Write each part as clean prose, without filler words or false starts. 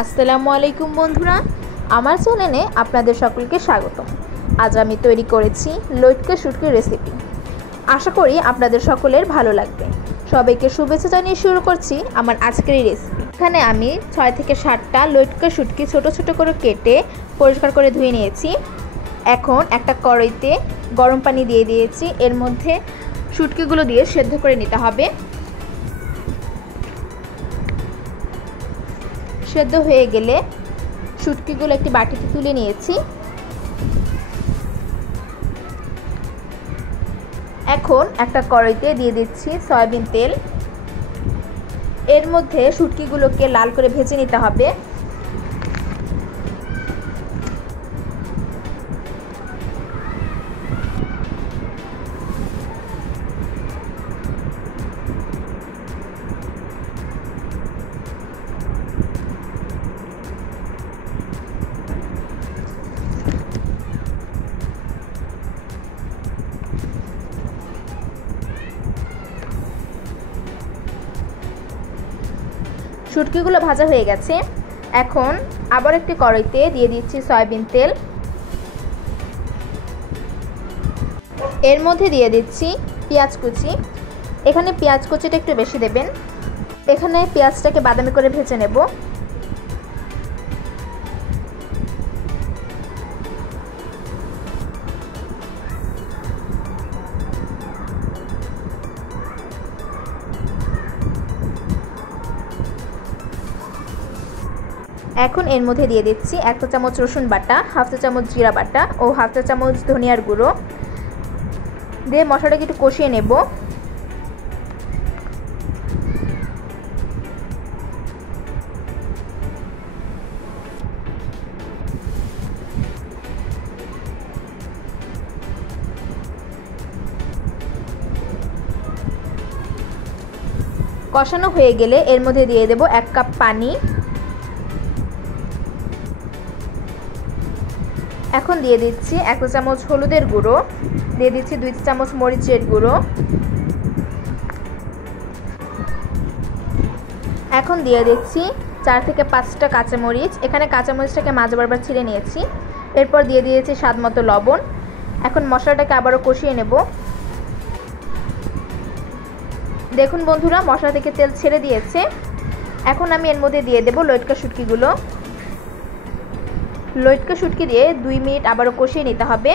আসসালামু আলাইকুম বন্ধুরা, আমার চ্যানেলে আপনাদের সকলকে স্বাগতম। আজ আমি তৈরি করেছি লটকা শুটকি রেসিপি। আশা করি আপনাদের সকলের ভালো লাগবে। সবাইকে শুভেচ্ছা জানিয়ে শুরু করছি আমার আজকের এই রেসিপি। এখানে আমি 6 থেকে 7টা লটকা শুটকি ছোট ছোট করে কেটে পরিষ্কার করে ধুয়ে নিয়েছি। এখন একটা কড়াইতে গরম পানি দিয়ে দিয়েছি। এর মধ্যে শুটকিগুলো দিয়ে সেদ্ধ করে নিতে হবে। সেদ্ধ হয়ে গেলে শুটকিগুলো একটি বাটিতে তুলে নিয়েছি। এখন একটা কড়াইতে দিয়ে দিচ্ছি সয়াবিন তেল। এর মধ্যে শুটকিগুলোকে লাল করে ভেজে নিতে হবে। শুটকিগুলো ভাজা হয়ে গেছে। এখন আবার একটি কড়াইতে দিয়ে দিচ্ছি সয়াবিন তেল। এর মধ্যে দিয়ে দিচ্ছি পেঁয়াজ কুচি। এখানে পেঁয়াজ কুচিটা একটু বেশি দেবেন। এখানে পেঁয়াজটাকে বাদামি করে ভেজে নেব। এখন এর মধ্যে দিয়ে দিচ্ছি 1 চা চামচ রসুন বাটা, 1/2 চা চামচ জিরা বাটা ও 1/2 চা চামচ ধনিয়ার গুঁড়ো দিয়ে মশলাটাকে একটু কষিয়ে নেব। কষানো হয়ে গেলে এর মধ্যে দিয়ে দেব 1 কাপ পানি। এখন দিয়ে দিচ্ছি 1 চা চামচ হলুদের গুঁড়ো, দিয়ে দিচ্ছি 2 চা চামচ মরিচের গুঁড়ো। এখন দিয়ে দিচ্ছি 4 থেকে 5টা কাঁচামরিচ। এখানে কাঁচামরিচটাকে মাঝে বারবার ছিঁড়ে নিয়েছি। এরপর দিয়ে দিয়েছি স্বাদ মতো লবণ। এখন মশলাটাকে আবারও কষিয়ে নেব। দেখুন বন্ধুরা, মশলা থেকে তেল ছেড়ে দিয়েছে। এখন আমি এর মধ্যে দিয়ে দেব লটকা শুটকিগুলো। লটকা শুটকি দিয়ে 2 মিনিট আবারও কষিয়ে নিতে হবে।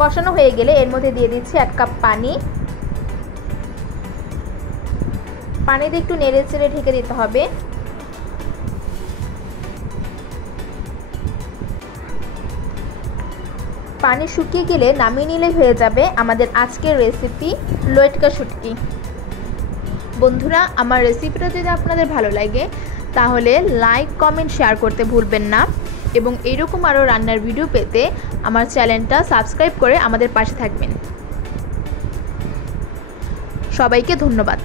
কষানো হয়ে গেলে এর মধ্যে দিয়ে দিচ্ছি 1 কাপ পানি। পানি দিয়ে একটু নেড়ে চেড়ে ঢেকে দিতে হবে। পানি শুকিয়ে গেলে নামিয়ে নিলে হয়ে যাবে আমাদের আজকের রেসিপি লটকা শুটকি। বন্ধুরা, আমার রেসিপিটা যদি আপনাদের ভালো লাগে তাহলে লাইক, কমেন্ট, শেয়ার করতে ভুলবেন না এবং এইরকম আরও রান্নার ভিডিও পেতে আমার চ্যানেলটা সাবস্ক্রাইব করে আমাদের পাশে থাকবেন। সবাইকে ধন্যবাদ।